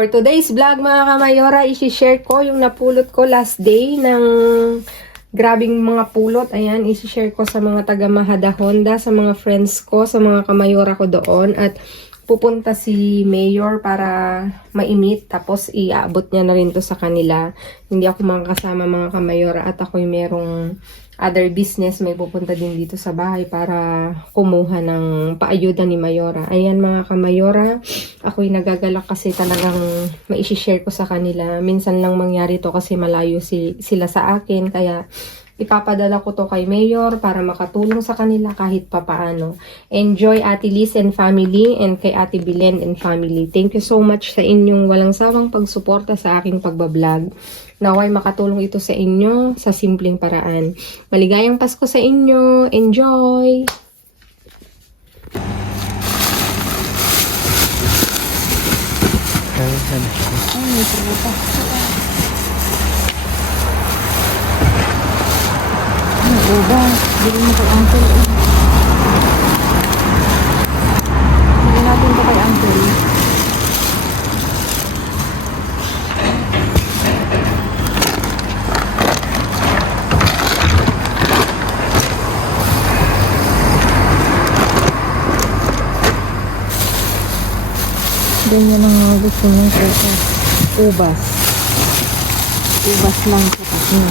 For today's vlog mga kamayora, isi-share ko yung napulot ko last day ng grabing mga pulot. Ayan, isi-share ko sa mga taga Mahada Honda, sa mga friends ko, sa mga kamayora ko doon. At pupunta si Mayor para ma-meet. Tapos iaabot niya na rin to sa kanila. Hindi ako makakasama mga kamayora at ako'y merong other business, may pupunta din dito sa bahay para kumuha ng paayuda ni Mayora. Ayan mga kamayora, ako'y nagagalak kasi talagang maishishare ko sa kanila. Minsan lang mangyari to kasi malayo sila sa akin, kaya ipapadala ko to kay Mayor para makatulong sa kanila kahit papaano. Enjoy Ate Liz and family and kay Ate Belen and family. Thank you so much sa inyong walang sawang pagsuporta sa aking pagbablog. Naway makatulong ito sa inyo sa simpleng paraan. Maligayang Pasko sa inyo. Enjoy! Ay, may prutas. Ay, ubas. Bili mo kay Uncle. Bili natin ito kay Uncle. Ganyan ang gusto mong prutas. Ubas. Ubas lang prutas niya.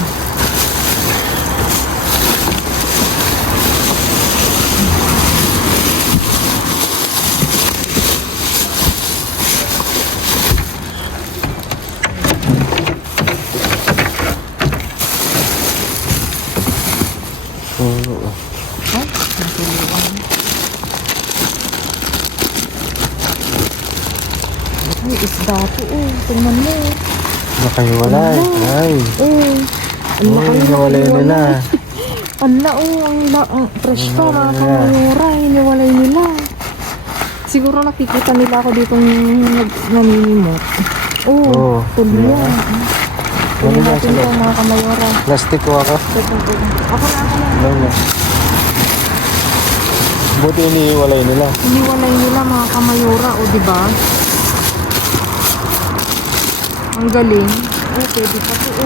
Ay, natuluan. Ay, isda to, tingnan mo. Nakahiwalay. Ay. Hiniwalay nila. Ala, ang fresh pa, mga kamayora. Hiniwalay nila. Siguro nakikita nila ako ditong naninimot. Tulya. Ano natin ito, mga kamayora. Plastic ko ako. Ako na. Buti inihiwalay nila. Hiniwalay nila, mga kamayora, o diba? Ang galing. Ay, pwede pa po.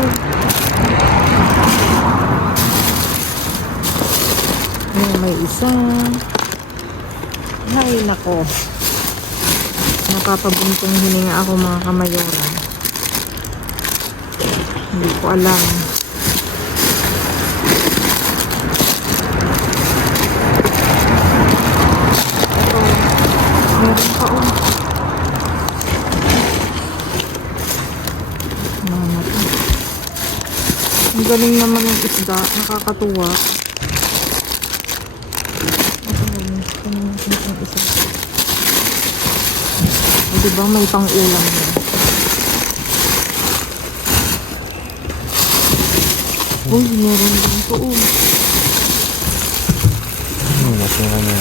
May isa. Ay, nako. Napapabuntong hininga ako mga kamayora. Hindi ko alam. Ito. Meron pa Ang galing naman yung isda, nakakatuwa. O diba may pang-ulam na. Uy, meron din ito. Nasira na.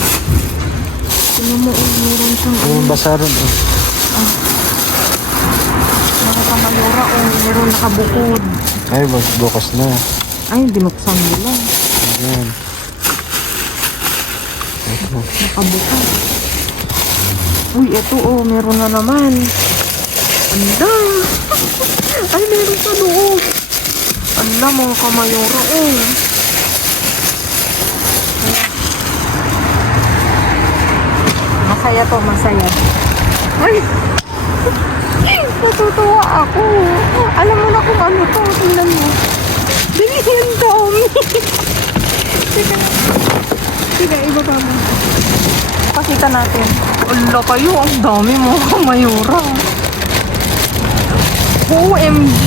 Tingnan mo, meron siyang Ang basaron. mga kamayora, meron nakabukod. Ay, bukas na. Ay, binuksan nila. Ayan. Nakabukas. Uy, ito meron na naman. Anda. Ay, meron pa doon. Anda, mga kamayora, Masaya to, masaya. Ay! Natutuwa ako. Alam mo na kung ano to. Tingnan mo. Dali, ang dami. Sige, ibaba mo. Pakita natin. Ala kayo, ang dami mo. Mayura. OMG.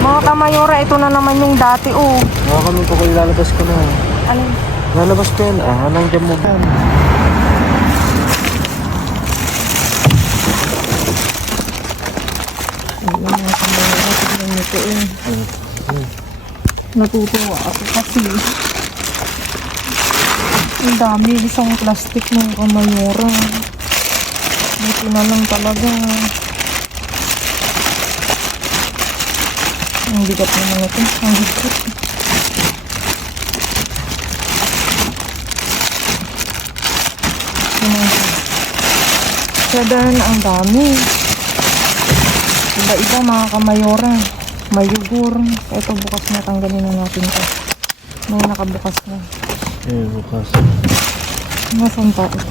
Mga kamayora, ito na naman yung dati, Hawakan mo ko kung ilalabas ko na. Ano? Lalabas ko yan. Anong dyan mo. Mga kamayora, tignan nito Natutuwa ako kasi ang dami, isang plastic ng kamayora. Buti na lang talaga. Ang bigat naman ito. Ang bigat. Sadan, ang dami. Iba-iba mga kamayora. May yugur. Ito bukas na, tanggalin na natin to. May nakabukas na. Eh, bukas. Nasaan pa ito?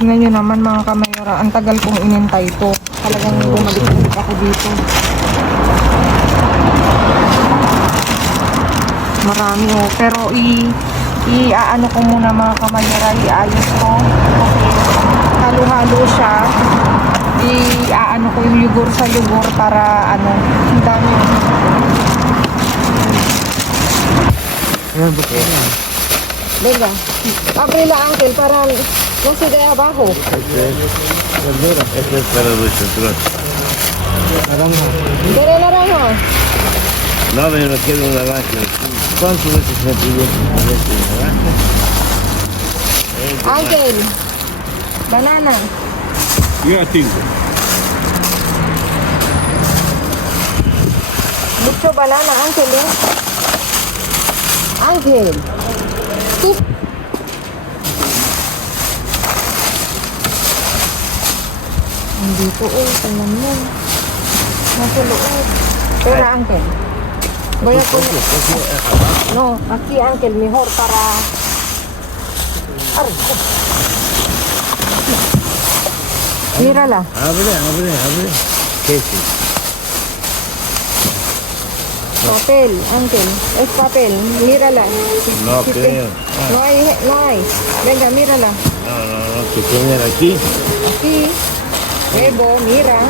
Tignan nyo naman mga kamayora. Ang tagal kong inintay to. Talagang bumalik-balik ako dito. Marami oh. Pero i-aano ko muna mga kamayora. I-ayos ko. Kasi halo-halo siya. I-aano ko yung yugur sa yugur para ano. Ang dami. Ayan, bukas na. Venga, abre la Ángel para no se dé abajo. Verdura. Esto es para nuestro trozo. Naranja. ¿Quiere naranja? No, pero no quiero una naranja. ¿Cuántas veces me pidieron naranja? Ángel, banana. Yo a 5. Mucho banana, Ángel, ¿eh? Ángel. Tú. Dito, tingnan mo. Nasa loob. Pero, Ángel. Voy a poner... No, aquí, Ángel, mejor para... Arre. Mírala. Abre. ¿Qué es eso? Papel, Ángel. Es papel. Mírala. No creo. No hay. Venga, mírala. No, que tienen aquí. Aquí. Huevo, mira.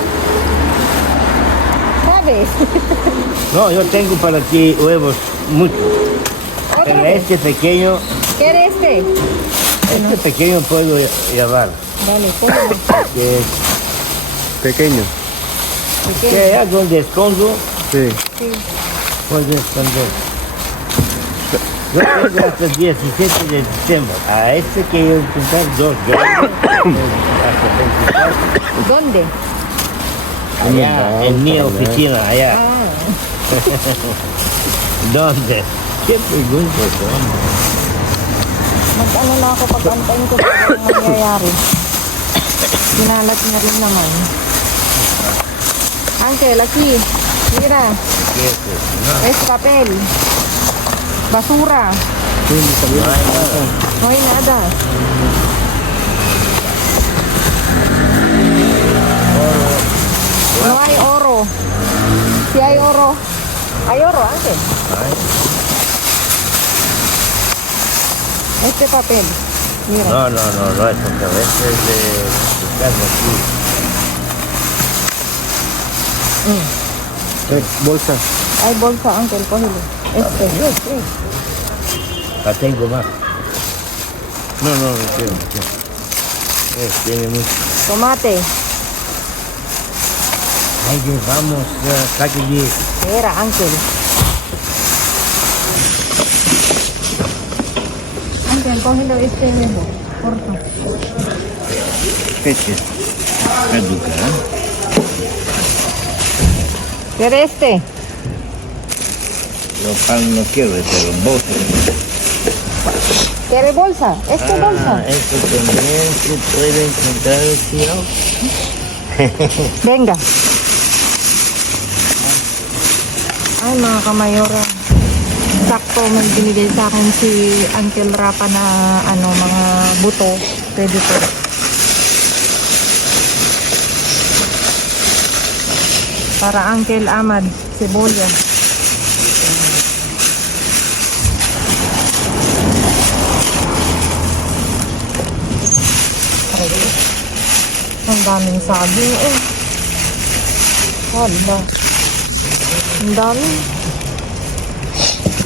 ¿Sabes? No, yo tengo para aquí huevos muchos. Otra Pero vez. este pequeño, ¿Quieres este? puedo llevar. Dale, ponlo. Que es Pequeño. Pequeño. que allá donde escondo, Sí. Sí. puedo esconder. Yo tengo hasta el 17 de diciembre. A este que yo comprar 2 grandes. Hasta 24. ¿Dónde? Allá, en mi oficina, allá. Ah, ¿Dónde? ¿Qué preguntas son? Mag-ano na ako pag-antayin ko sa ang mangyayari. Ginalat na rin naman. Ángel, aquí. Mira, ¿Qué es eso? No, es papel. Basura. Sí, hindi sabi. no hay nada. No hay nada. No hay oro. Si hay oro. Hay oro, Ángel. Este papel. Mira. No, es porque a veces de buscarlo aquí. Bolsa. Hay bolsa, Ángel, cógelo. Este. La tengo más. No quiero. Tiene mucho. Tomate. Ahí llevamos, saque 10. Espera, Ángel. Ángel, cógelo este huevo. Corto. Peche. Caduca, ¿eh? ¿Quieres este? Yo pan no quiero, pero vos. ¿Quieres bolsa? ¿Esta bolsa? Esto también se puede encontrar aquí, ¿no? Venga. Ay, mga kamayora. Sakto, may binigay sa akin si Uncle Rapa na mga buto. Pwede to. Para Uncle Ahmad, Cebolla. Ang daming saging eh. Hala. Ang dami.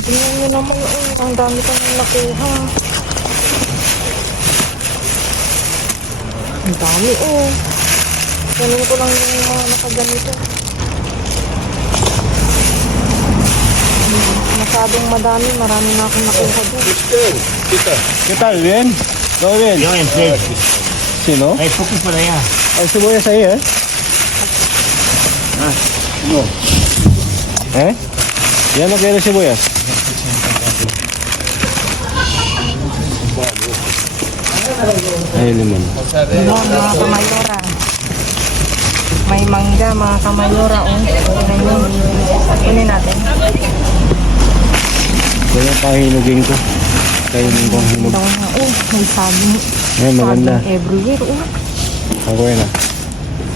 Tingnan nyo naman eh. Ang dami ko nang nakuha. Ang dami eh. Ganun ko lang yung mga nakaganito. Masyadong madami. Marami na akong nakuha doon. ¿Qué tal? ¿Bien? ¿Todo bien? Yo en Peche. Sí, ¿no? Hay poco por allá. Hay cebollas ahí, ¿eh? No. ¿Eh? ¿Ya no quieres cebollas? Ay, limon. Limon, mga kamayora. May mangga, mga kamayora. Oh. Kunin natin. Kaya pahinugin ko. Kainin kong hinog. Ito na. Oh, may saging. Ay, maganda. Saging everywhere. Oh. Okay na.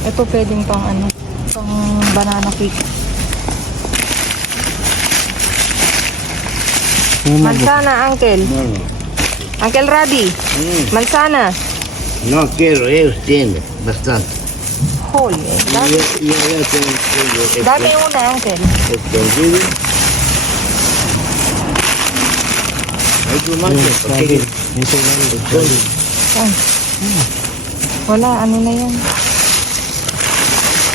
Ito pwedeng pang ano, pang banana cake. Mansana, Uncle. No, Uncle Rabi. Mansana. no quiero, tiene bastante. Holy. Dami, Yo tengo dami una, Uncle. escondido. Hay tomate, porque Ito lang. Ay. Wala, ano na yan.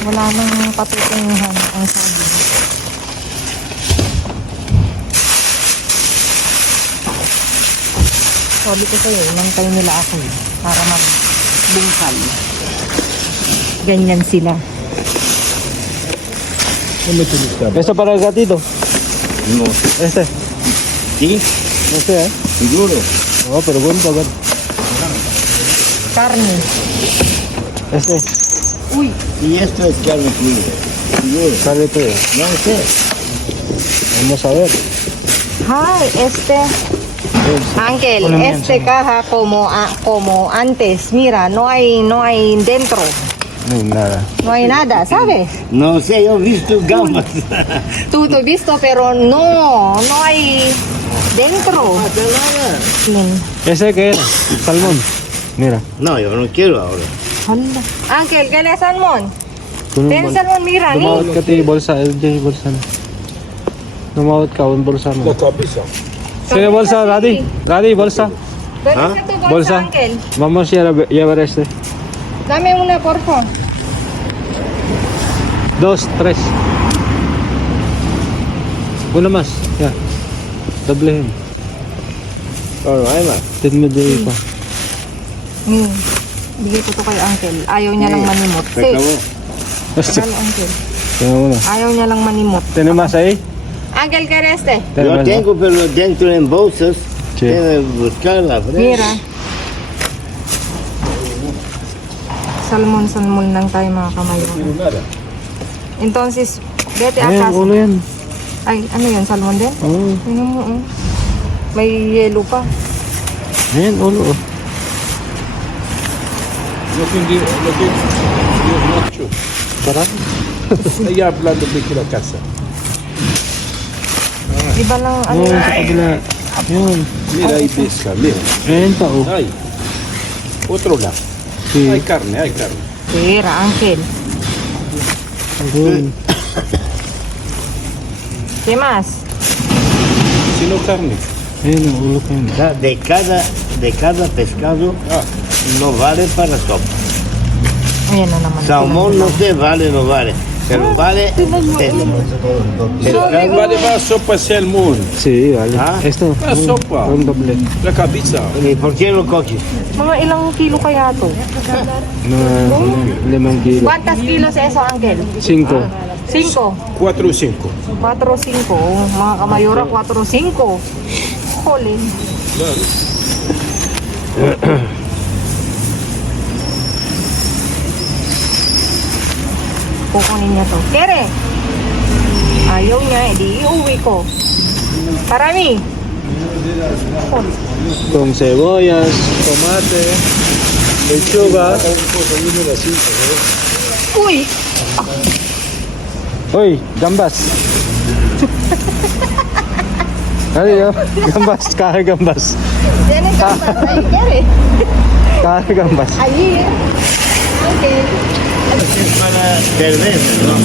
Wala nang patutunguhan ang saging. Sabi ko sa'yo, inantay nila ako eh, para magbungkal. Ganyan sila. Esta para el gatito. no, Este. sí, No sé, seguro. No, pero bueno, para ver. Karne. Este. Uy, Y esto es carne cruda, seguro. Sale todo. No sé. Vamos a ver. hi, Uncle, Ponle bien, este caja como antes, mira, no hay dentro, No hay nada. no hay nada, ¿sabes? No sé, yo he visto gambas. Tú te he visto, pero no hay dentro. Bien. ¿Ese qué era? Salmón. Mira. No, yo no quiero ahora. Hala. Uncle, ¿qué le salmon? Kung Ten salmon, mira, ni. Dumawat ka ti bolsa. LJ bolsa na. Dumawat ka un bolsa mo. Sige bolsa, Daddy. Daddy, bolsa. ¿Dónde ¿Ah? está tu bolsa, Bolsa. Uncle? Vamos a llevar este. Dame una, por favor. 2, 3. Una más. Ya. Doblehin. Oh, no hay más. Tidme di pa. Bigay ko to kay Uncle. Ayaw niya lang manimot. Se acabó. Dale, Uncle. Tingnan mo na. Ayaw niya lang manimot. Tiene más ahí? Uncle, ¿qué eres este? Tiene Yo más, ¿no? tengo, pero dentro en bolsas. Sí. Tengo que buscarla. ¿verdad? Mira. Salmon lang tayo mga kamayo. Entonces, vete a Ayan, casa. ulo yan. Ay, ano yan? Salmon din? Oo. Tingnan mo, oh. May yelo pa. Ayan, ulo. Oh. Sarap. Stai hablando de que la casa. Iba lang, ano Oo, yan? sa kabila. Yun. Mira ahí pesca, mira. Ayan pa, oh. Ahí. Otro lado. Sí. Hay carne, hay carne. Pera, Uncle. Ayun. ¿Qué más? Sino carne. Ayan, ang ulo ko yun. De cada pescado no vale para sopa. Ayan na naman. Salmón no sé, vale, no vale. Pero vale pescado. Vale más sopa salmón. Sí, vale. Ah. Esto. La sopa. Un doble. La cabeza. ¿Y por qué lo coches? Mga ilang kilo kaya to? Mga 5 kilo. ¿Cuántas kilos eso, Uncle? 5. 5. 4 o 5. 4 o 5. Mga kamayora, 4 o 5. Holy. Kukunin niya to. Kere! Ayaw niya, edi iuwi ko. Parami. Holy. Con cebollas, tomate, lechuga. Uy! Uy, gambas. Ay, oh, gambas, kahe gambas. Yan ang gambas. Ay, Kere. Kahe gambas. Ay, okay. Es para cerveza, ¿no?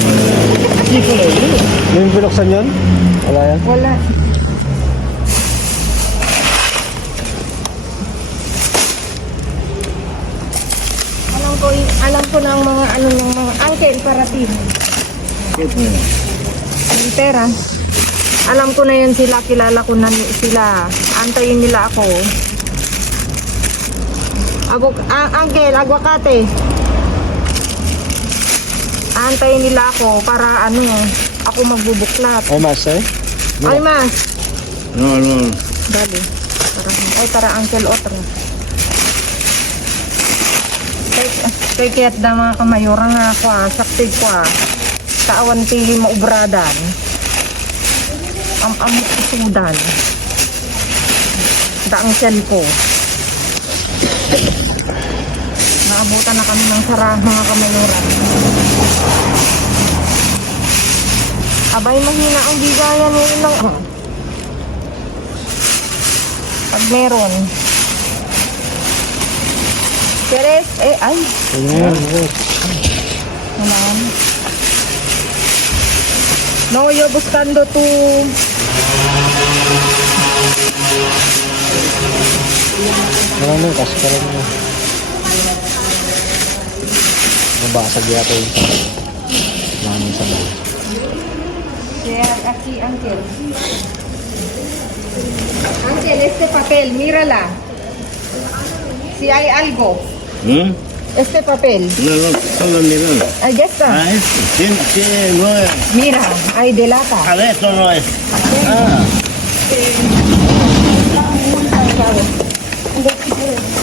May binuksan yun? Wala yan? Wala. Alam ko na ang mga ano ng mga uncle para team. ¿Qué pena? Yung pera. Alam ko na yun sila, kilala ko na sila. Antayin nila ako. Uncle, aguacate. Antayin nila ako para ano, ako magbubuklat. Ay, mas eh? Ay, mas. No, no. Dali. Para, ay, para uncle otro. Kay kaya't da mga kamayora nga ako saktig ko Tawan pili maubradan. Amot isudan. Daang sel ko. Naabutan na kami ng sara mga kamayora. Abay mahina ang bigayan ngayon lang. Pag meron. Peres, ay. Ayan, Naman. No, yo buscando tu. ano, kaskaran mo. Nabasag yata yung namin sa mga. Kaya aquí, Ángel. Ángel, este papel, mírala. Si hay algo. ¿Mm? Este papel. No, solo mirar. Ahí ya está. Este. Sí, no es. Mira, hay de lata. A ver, esto no es. Ah.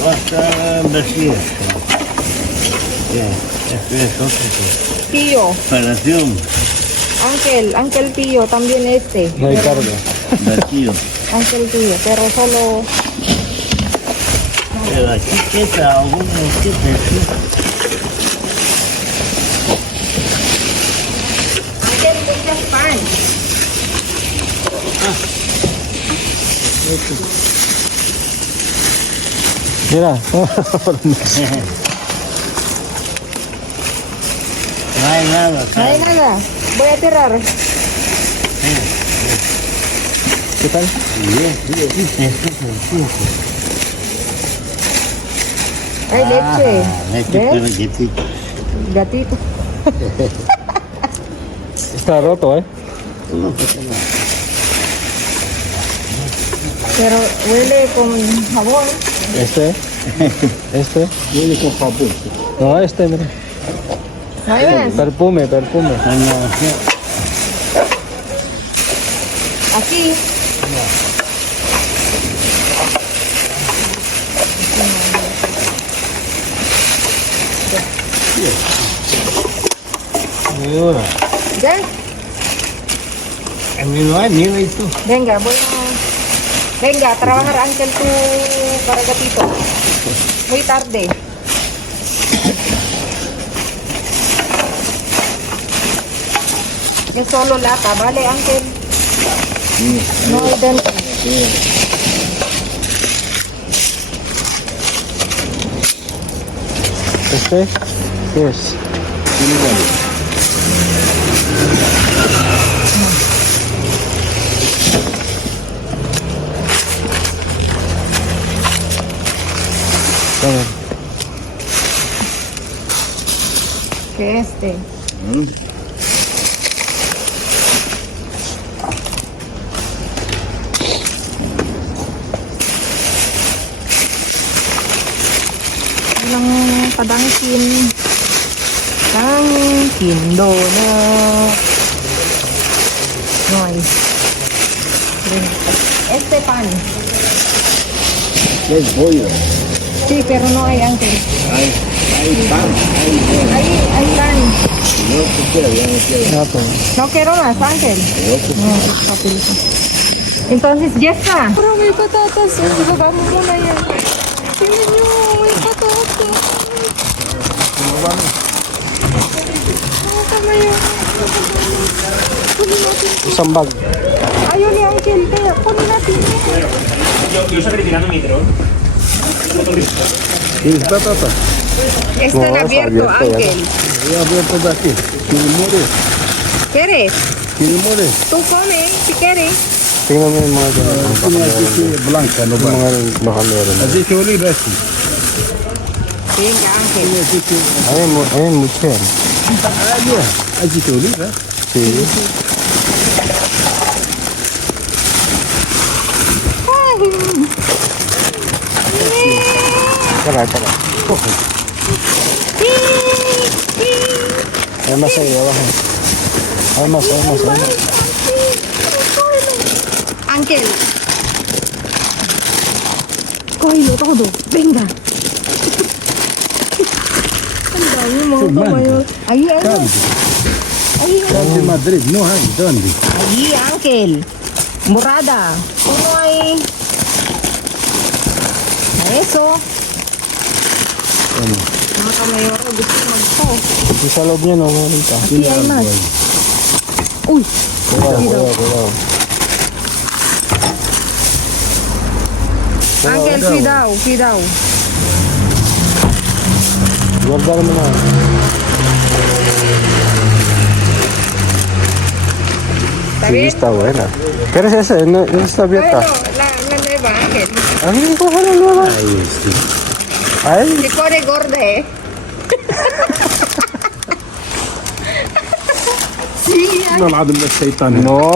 Basta vacío. Esto es otro. Tío, Operación. Ángel Tío, también este. No hay carga. Vacío. Ángel Tío, pero solo. Pero aquí queda alguna aquí. Ángel, muchas pan. Mira. No hay nada. No hay nada. Voy a tirar. ¿Qué tal? Hay leche. Leche, ¿Ves? Gatito. Está roto, Pero huele con jabón. Este. Viene con jabón. No, este, mira. ¿No ves? Perfume. Aquí. Ayun. ¿Ves? A mí no hay, mira esto. Venga, voy a... Venga, a trabajar Ángel tu para gatito. Muy tarde. Es solo lata, ¿vale, Ángel? No hay dentro. Este. ¿Qué es? Tama. Que este. Walang padangkin. Tangkin donut. Noise. Este pan. Es pollo. Sí, pero no hay Ángel. Hay pan, hay pollo. Hay pan. No te quiero, ya no quiero. Ito. No quiero más, Ángel. No, papelito. Entonces, ya está. Pero may patatas. Ibaba mo muna yan. Tingnan nyo, may patatas. Kunin natin. Isang bag. Ayaw ni Ángel. Kaya kunin natin. Sí, patata. Están No, abierto, abierto, Ángel. Voy a abrir todo aquí. Chirimores. ¿Quieres? Chirimores. Tú come, si quieres. Tingnan mo yung mga ganyan. Tiene aquí blanca, no Yung va. mga baka meron. Así que oliva así. Venga, Ángel. Tiene aquí que... Ayun, mucho yan. Ah, ya. Así que oliva. Sí. Tara. Hay más ahí abajo. Hay más. Ángel. Cógelo todo. Venga. Ay, mga kamayor. Ay, ano? Ay, De Madrid, no hay, ¿dónde? ay, uncle. Murada. Puno ay... Eso. Mga kamayor, gusto magpo. Yung sa loob niya, no? Makita. Ay, ay, mas. Uy. Kuya. Uncle, fidaw. Guardar mo na. Sí, está buena. ¿Quieres ese? No está abierta. la nueva, Ángel. A mí me coge la nueva. Ahí. Se pone gorda, eh. No, العظم الشيطان. No,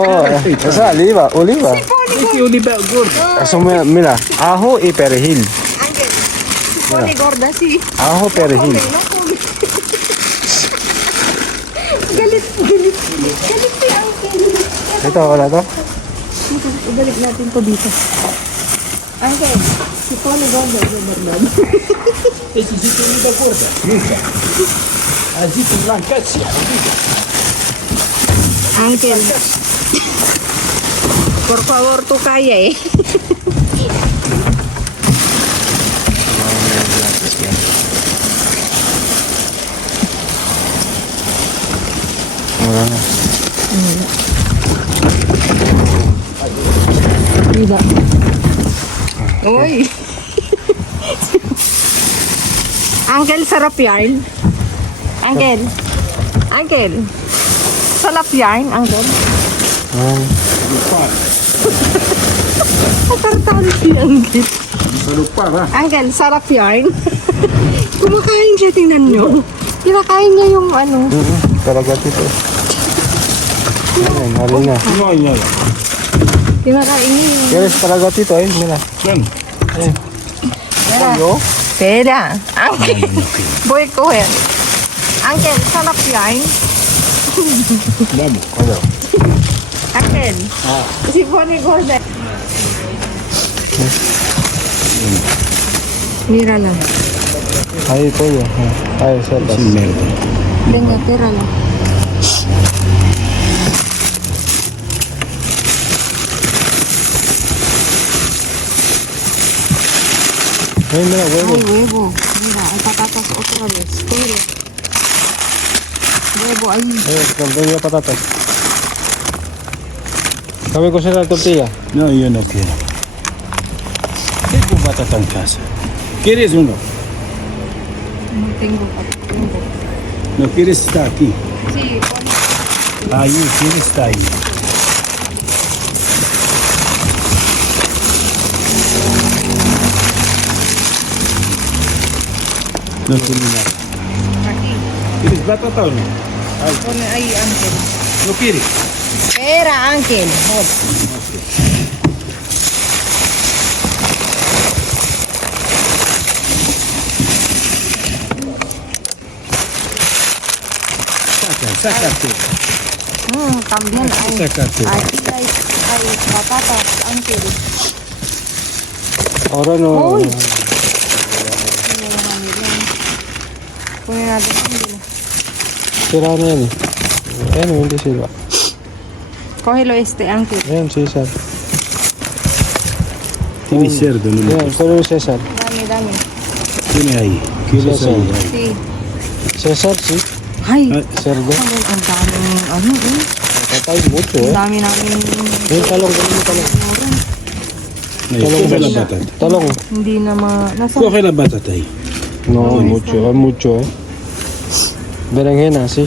esa oliva. Ese oliva gorda. Eso mira, ajo y perejil. Ángel, se pone gorda, sí. Ajo, perejil. No come. Galit si Uncle. Ito, wala to? Ibalik natin to dito. Uncle, si pone gorda, Bernardo. Ese sí que oliva gorda. Nunca. Así que blancacia. Uncle. Por favor, tú kaya eh. Wala na. Diba? Uy! Uncle, sarap yarn. Uncle. Sarap yarn, Uncle. Tartalo si Uncle. Salupar, ha? Uncle, sarap yarn. Kumakain siya, tingnan nyo. Kinakain niya yung ano. Talaga dito. Ayan, harina. No hay nada. Kinakain niya yung... ¿Quieres talaga dito? Mira. Ven. Yo? Pera. Uncle. Voy a coger. Uncle, sarap yarn. Vamos. Uncle. Si Bonnie Golden. Mira lang. Ahí pollo. Ahí sepas. Sin merda. Venga, pera lang. Ay, mira, huevo. Ay, huevo. Mira, hay patatas otra vez. Pero. Huevo, ahí. Tortilla de patatas. ¿Sabe cocer la tortilla? No, yo no quiero. Tengo batata en casa. ¿Quieres uno? No tengo patata. No quieres estar aquí. Sí, Ahí, quieres estar ahí. No tiene nada. aquí. ¿Quieres batata o no? Pone ahí, Ángel. ¿No quieres? Espera, Ángel. Sácate. También hay. Sácate. Aquí hay patatas, Ángel. Ahora no. Uy. Pone natin, Ángel. Sira na yan eh. Ayan, hindi sila. Cógelo Ángel. Ayan, Cesar. Tiene cerdo, no me Ayan, gusta. solo Cesar. Dame. Tiene ahí. ¿Quieres Sí, ahí? Sí. Cesar, sí. Ay, Ah, Cerdo. ang daming ano eh. Patay mucho Ang eh. dami namin Yung talong, yung talong. Ahí, coge la batata. Talong. hindi na nasa Coge la batata ahí. No, hay mucho eh. Berenjena, sí.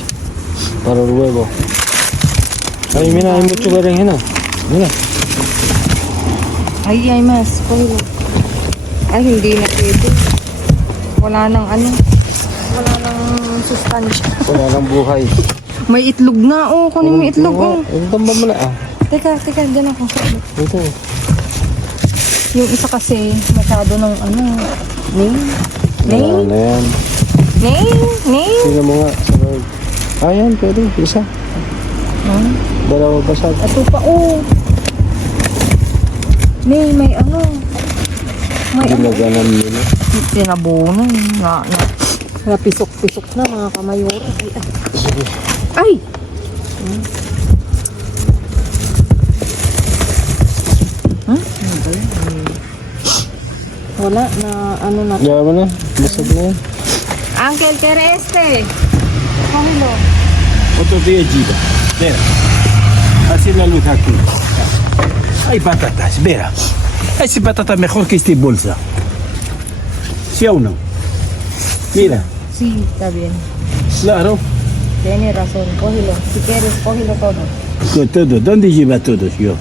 Para el huevo. Ay, mira, hay mucho berenjena. Mira. ay mas. Cógelo. Ay, hindi na pwede. Wala nang ano. Wala nang sustansya. Wala nang buhay. May itlog nga oh. Kunin mo yung itlog oh. Ito tamba mo na ah. Teka, dyan ako. Ito. Yung isa kasi masyado ng ano. Wala na yan. Name. Tingnan mo nga sa loob. Ayan, pwede. Isa. Dalawa basag. Ito pa oh. May ano. May ano. Ginaganan nila. Tinabunan. Napisok-pisok na mga kamayor. Sige. Ay! Ano ba yun? Wala na ano na. Diyan mo na. Basag na yan. Uncle, kere este. Pahilo. Otro día gira. Vera. Así la luz aquí. Hay patatas, Vera. Ese patata mejor que este bolsa. ¿Sí o no? Mira, Sí, está bien. claro. Tiene razón. Cógelo. Si quieres, cógelo todo. Con todo. ¿Dónde lleva todos yo?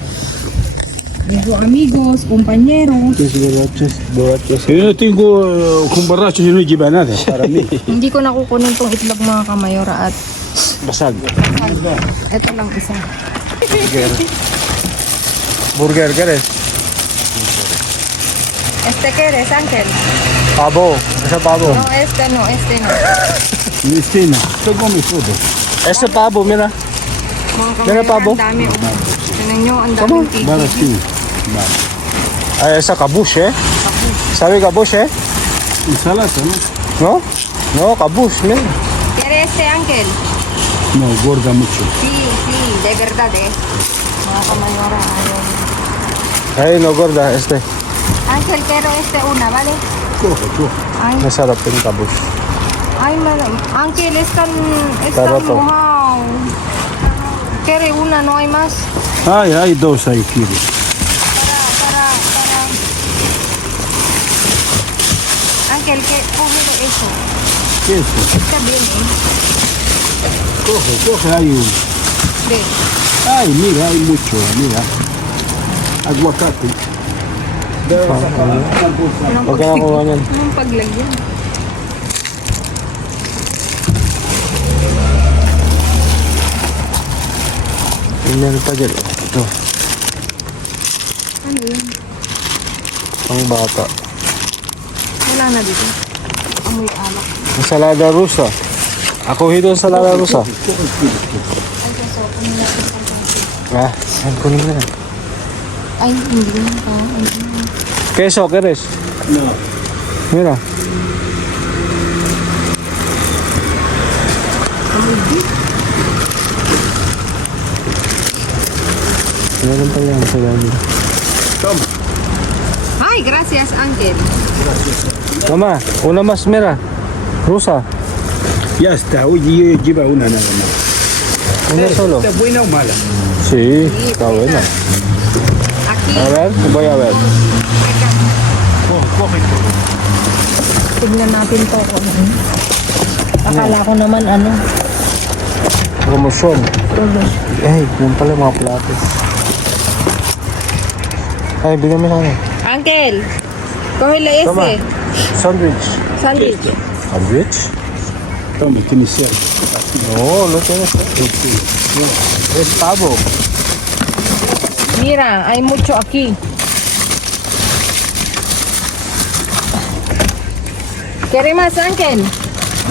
Dijo amigos, compañeros. Borrachos. Yo no tengo con borrachos y no lleva nada para mí. Hindi ko nakukunin tong itlog mga kamayora at Basag. ito lang isa. Burger, ¿quieres? Este quieres, Ángel? Pavo. Ese pavo. No, este no, este no. Cristina, tú comes todo. Ese pavo, mira. Mga Yan na, kamayora, Pabo. ang dami. Oh. Tignan nyo, ang daming tiki. Vale, sí. Ay, esa kabush, eh. ¿Sabe kabush, eh? Ensalada, ¿no? ¿No? No, kabush, mira. ¿Quieres este, Ángel? No, gorda mucho. Sí, sí, de verdad, eh. Mga kamayora, ayun. Ay, no gorda, este. Ángel, quiero este una, ¿vale? Coge, coge. Ay, Masarap yung kabush. ay, Ángel, es tan Barato. mojado. ¿Quiere una? ¿No hay más? Hay dos ahí, quiere. Para. Ángel, ¿qué? Cógelo eso. ¿Qué es esto? Está bien, ¿eh? Coge, hay uno. Ve. Ay, mira, hay mucho, mira. Aguacate. Huwag ka na kuha niyan. Anong paglagyan? Meron pa dyan. Ito. Ano yun? Pang bata. Wala na dito. Amoy alak. Ensalada rusa. Ako hito ensalada rusa. Ah, saan kunin na? Ay, hindi na ka. Queso, ¿quieres? No. Mira. Meron pa yan sa dami. Toma. Ay, gracias, Ángel. Mama, una más, mira. Rusa. Ya está, oye, lleva una nada más. Una solo. ¿Está buena o mala? Sí, está buena. Aquí. A ver, voy a ver. Coge todo. Tignan natin to kung ano. Akala ko naman ano. Promotion. Ay, yun pala yung mga plato. Ay, bigyan mo na ano. Uncle, cógele Toma. ese. Sandwich. Sandwich. Sandwich? Toma, tiene cerdo. No, no tienes. Es pavo. Mira, hay mucho aquí. ¿Quiere más, Ángel?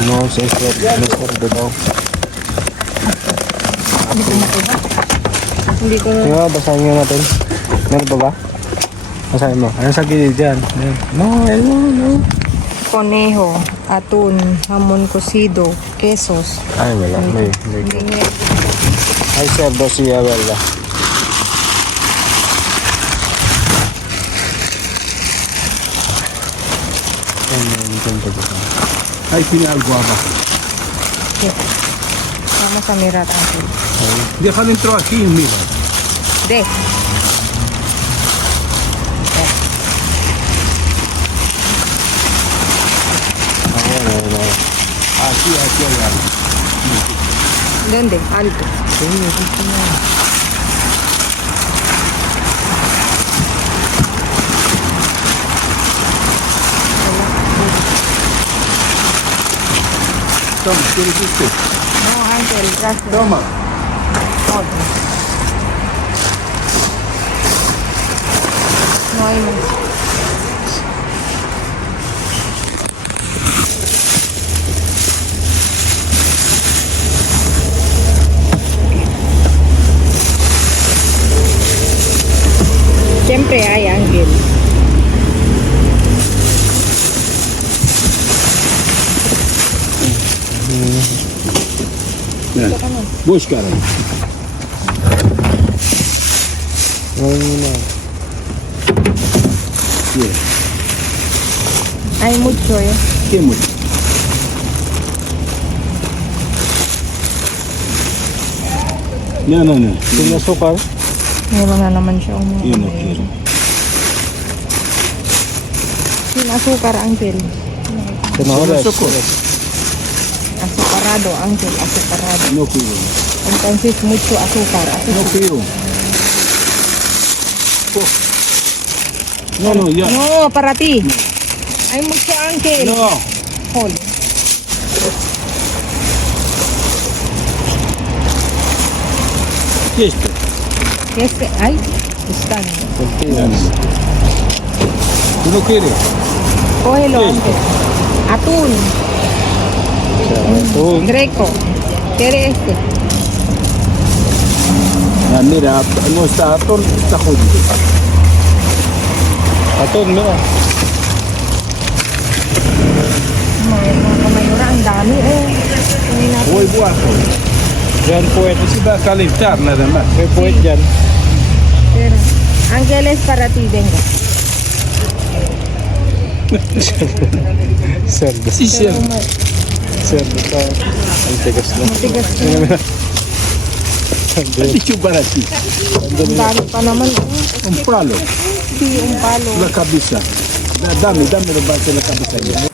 No, sé que es cerdo daw. Hindi ko na. Tingnan, basahin nga natin. Meron pa ba? Basahin mo. Ano sa gilid dyan? Ayan. No. Conejo, atún, jamón cocido, quesos. Ay, wala. May. Hindi. Ay, cerdo siya, wala. Ahí tiene algo abajo. Vamos a mirar, Ángel. Deja dentro aquí y mira. De. Aquí hay algo. ¿Dónde? Alto. Toma, ¿quieres usted? No, Ángel, gracias. Toma. No hay más. Siempre hay, Ángel. Yan. Bush ka rin. Yeah. Ay, mucho eh. ¿Qué mucho? No. Yung asukal. Meron na naman siya mga Yun, kamayora. okay. Sin asukar, uncle. Pinahores. Azucarado, uncle. Azucarado. No quiero. Entonces, mucho azúcar. No quiero. No, ya. No, para ti. Hay mucho, uncle. No. Hold. ¿Qué es esto? Ay, están. Tortillas. ¿Tú no quieres? Cógelo, Sí. uncle. Atún. Atún. Greco. ¿Quieres este? Ah, mira, no está atún, está jodido. Atún, mira. Mga kamayora, ang dami eh. Hindi natin. Muy guapo. Yan puwet. Se va a calentar nada más. May puwet yan. Pero, Ángeles para ti, venga. Cerdo. Sí, cierto. Cerdo. Ang tigas na. Matigas na. Dicho para ti. Ang dami pa naman. Oh. Un palo. Sí, un palo. La cabeza. Dame la base de la cabeza. Ya.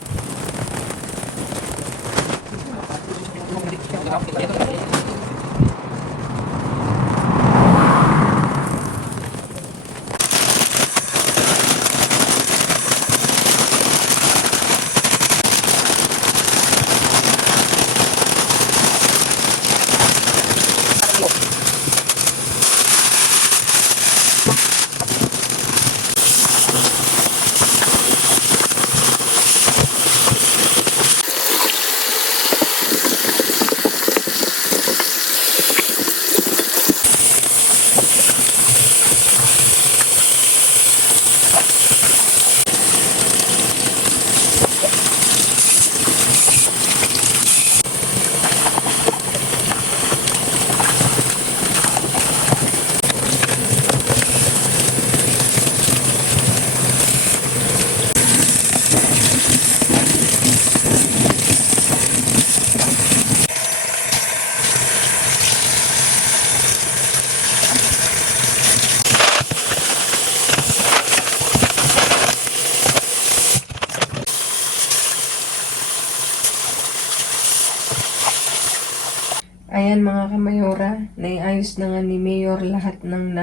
Ayan mga kamayora, naiayos na nga ni Mayor lahat ng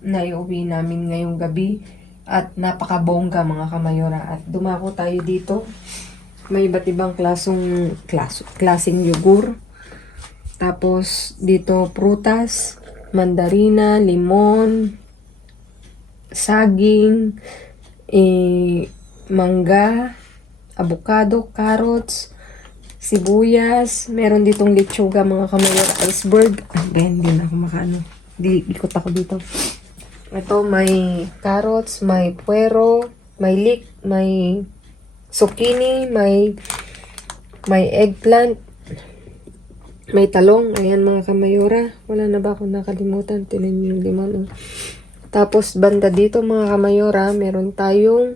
naiuwi namin ngayong gabi at napakabongga mga kamayora. At dumako tayo dito, may iba't ibang klaseng yugur. Tapos dito prutas, mandarina, limon, saging, mangga, avocado, carrots, sibuyas, meron ditong lechuga mga kamayora, iceberg. Hindi na ako makaano. Ikot ako dito. Ito may carrots, may puwero, may leek, may zucchini, may eggplant, may talong. Ayan mga kamayora. Wala na ba akong nakalimutan? Tinan niyo yung limon. Oh. Tapos banda dito mga kamayora, meron tayong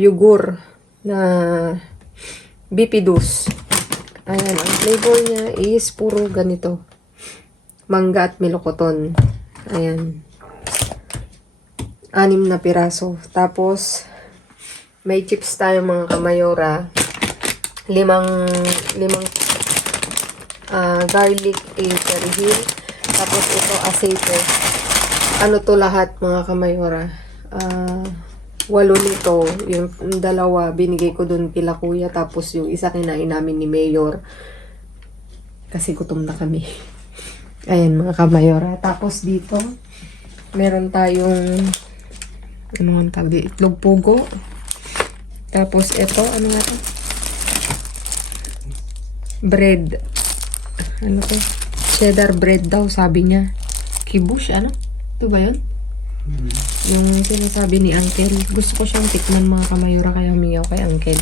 yugur na Bipidus. Ayan, ang flavor niya is puro ganito. Mangga at melokoton. Ayan. 6 na piraso. Tapos, may chips tayo mga kamayora. 5 garlic perihil. Tapos ito, aceite. Ano to lahat mga kamayora? 8 nito, yung 2 binigay ko dun kila kuya, tapos yung isa kinain namin ni Mayor kasi gutom na kami. Ayan mga kamayora. Tapos dito meron tayong itlog pugo. Tapos ito, ano nga to? Bread. Ano to? Cheddar bread daw sabi niya. Kibush, ano? Ito ba yun? Yung sinasabi ni Uncle. Gusto ko siyang tikman mga kamayura, kaya humingi ako kay Uncle.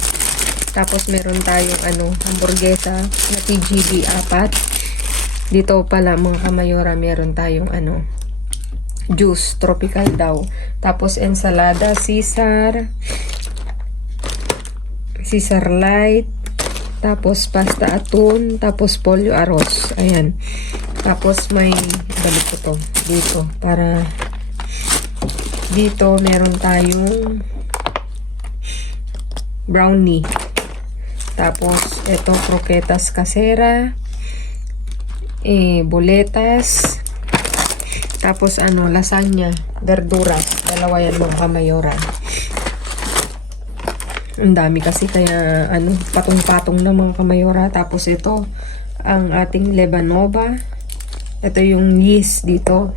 Tapos meron tayong hamburguesa na TGB 4. Dito pala mga kamayora, meron tayong juice, tropical daw. Tapos ensalada, Caesar light. Tapos pasta atun, tapos pollo arroz. Ayan. Tapos may balik ko to dito para dito meron tayong brownie. Tapos ito croquetas casera, boletas. Tapos lasagna, verduras. Dalawa yan mga kamayora. Ang dami kasi kaya patong-patong na mga kamayora. Tapos ito ang ating lebanova. Ito yung yeast dito.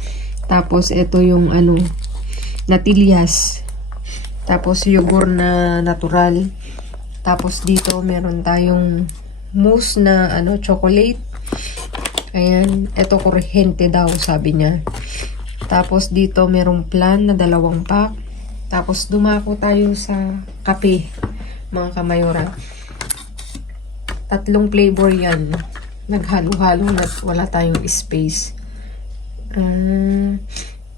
Tapos ito yung natillas. Tapos yogurt na natural. Tapos dito meron tayong mousse na chocolate. Ayan, ito kuryente daw sabi niya. Tapos dito merong plan na 2 pack. Tapos dumako tayo sa kape mga kamayora. 3 flavor yan. Naghalo-halo na wala tayong space.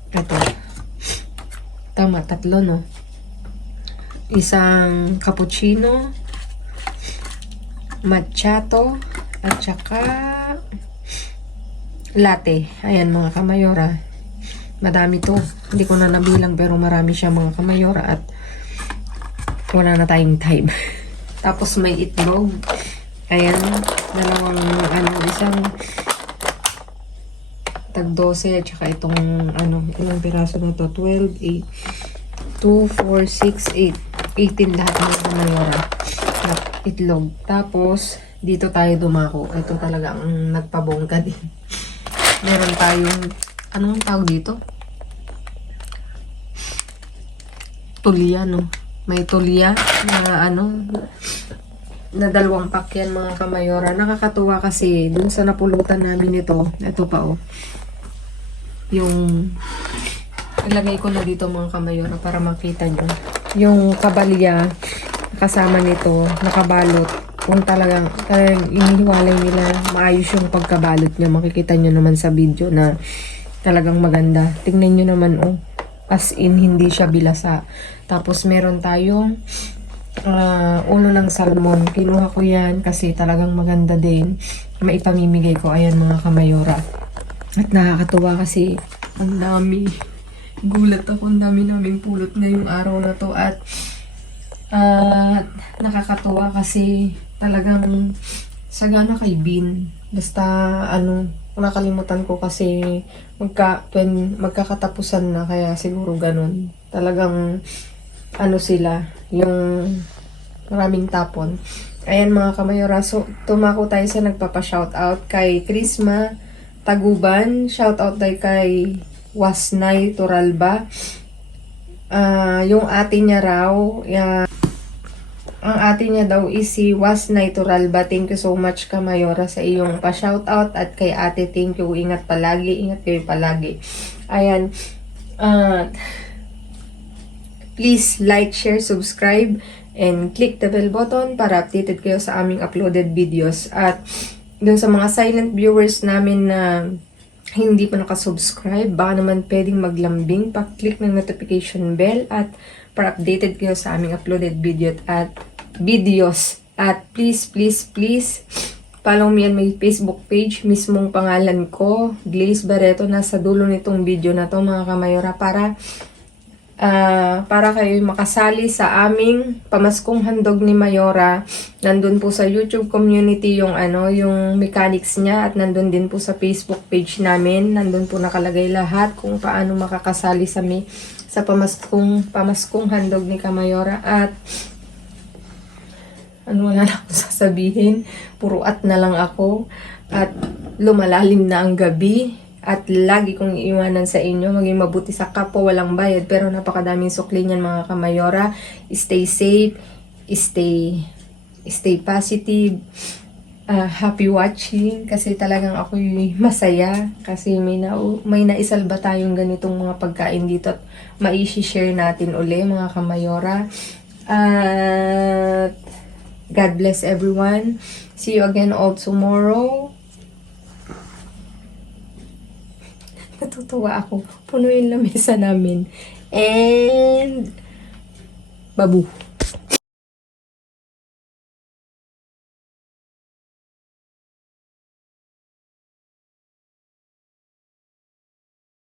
Ito. Tama, 3 no? Isang cappuccino, macchiato, at saka latte. Ayan mga kamayora. Madami to. Hindi ko na nabilang pero marami siya mga kamayora at wala na tayong time. Tapos may itlog. Ayan. Dalawang isang tag 12 at saka itong ilang piraso na to. 12, 8, 2, 4, 6, 8. 18 lahat ng kamayora. At itlog. Tapos dito tayo dumako. Ito talaga ang nagpabongga din. Meron tayong anong tawag dito? Tulya, no? May tulya na na 2 pack yan mga kamayora. Nakakatuwa kasi dun sa napulutan namin ito. Ito pa yung ilagay ko na dito mga kamayora para makita nyo. Yung kabalya kasama nito, nakabalot. Kung talagang inihiwalay nila, maayos yung pagkabalot niya. Makikita nyo naman sa video na talagang maganda. Tingnan nyo naman as in hindi siya bilasa. Tapos meron tayong ulo ng salmon. Kinuha ko yan kasi talagang maganda din. Maipamimigay ko. Ayan mga kamayora. At nakakatuwa kasi ang dami. Gulat ako, ang dami naming pulot ngayong araw na to. At nakakatuwa kasi talagang sagana kay Bin. Basta nakalimutan ko kasi magkakatapusan na kaya siguro ganun. Talagang sila yung maraming tapon. Ayan mga kamayora. So tumako tayo sa nagpapa-shoutout kay Krisma Taguban. Shoutout tayo kay Wasnay Turalba. Yung ate niya raw, ang ate niya daw is si Wasnay Turalba. Thank you so much kamayora sa iyong pa-shoutout. At kay ate, thank you. Ingat palagi. Ingat kayo palagi. Ayan. Please like, share, subscribe, and click the bell button para updated kayo sa aming uploaded videos. At dun sa mga silent viewers namin na hindi pa nakasubscribe, baka naman pwedeng maglambing, pa-click ng notification bell at para updated kayo sa aming uploaded videos. At please follow me on my Facebook page, mismong pangalan ko, Glaze Barreto, nasa dulo nitong video na to mga kamayora, para kayo makasali sa aming pamaskong handog ni Mayora. Nandun po sa YouTube community yung yung mechanics niya, at nandun din po sa Facebook page namin. Nandun po nakalagay lahat kung paano makakasali sa pamaskong handog ni Kamayora. At wala na akong sasabihin. Puro at na lang ako. At lumalalim na ang gabi. At lagi kong iiwanan sa inyo, maging mabuti sa kapwa, walang bayad. Pero napakadaming sukli niyan mga kamayora. Stay safe, stay positive. Happy watching kasi talagang ako'y masaya. Kasi may naisalba tayong ganitong mga pagkain dito. At mai-share natin uli mga kamayora. At God bless everyone. See you again all tomorrow. Natutuwa ako. Puno yung lamesa namin. And babu.